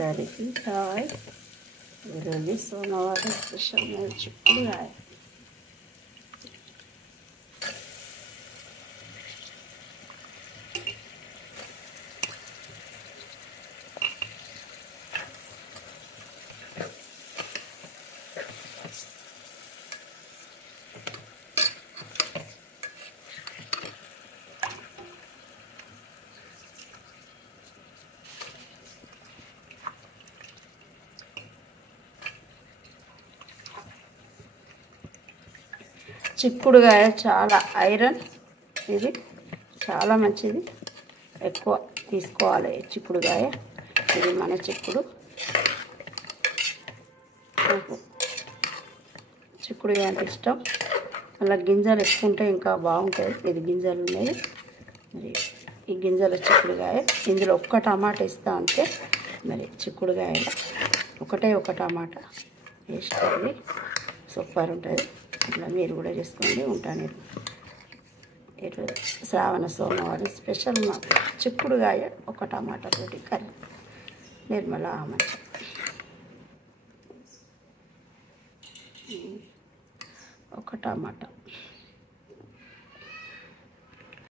దానికి హాయ్ ఈరోజు సోమవారం స్పెషల్ చిక్కుడుకాయ. చిక్కుడుకాయ చాలా ఐరన్, ఇది చాలా మంచిది, ఎక్కువ తీసుకోవాలి చిక్కుడుకాయ. ఇది మన చిక్కుడుకాయ అంటే ఇష్టం. అలా గింజలు ఎక్కువ ఉంటే ఇంకా బాగుంటుంది. ఇది గింజలు ఉన్నాయి, మరి ఈ గింజల చిక్కుడుకాయ. ఇందులో ఒక్క టమాటా ఇస్తా అంతే. మరి చిక్కుడుకాయలో ఒకటే ఒక టమాటా వేసుకోండి, సూపర్ ఉంటుంది. ఇట్లా మీరు కూడా చేసుకోండి. ఉంటాను ఈరోజు శ్రావణ సోమవారం స్పెషల్ మాకు చిక్కుడుకాయ ఒక టమాటా తోటి కర్రీ. నిర్మల ఆమె ఒక టమాటా.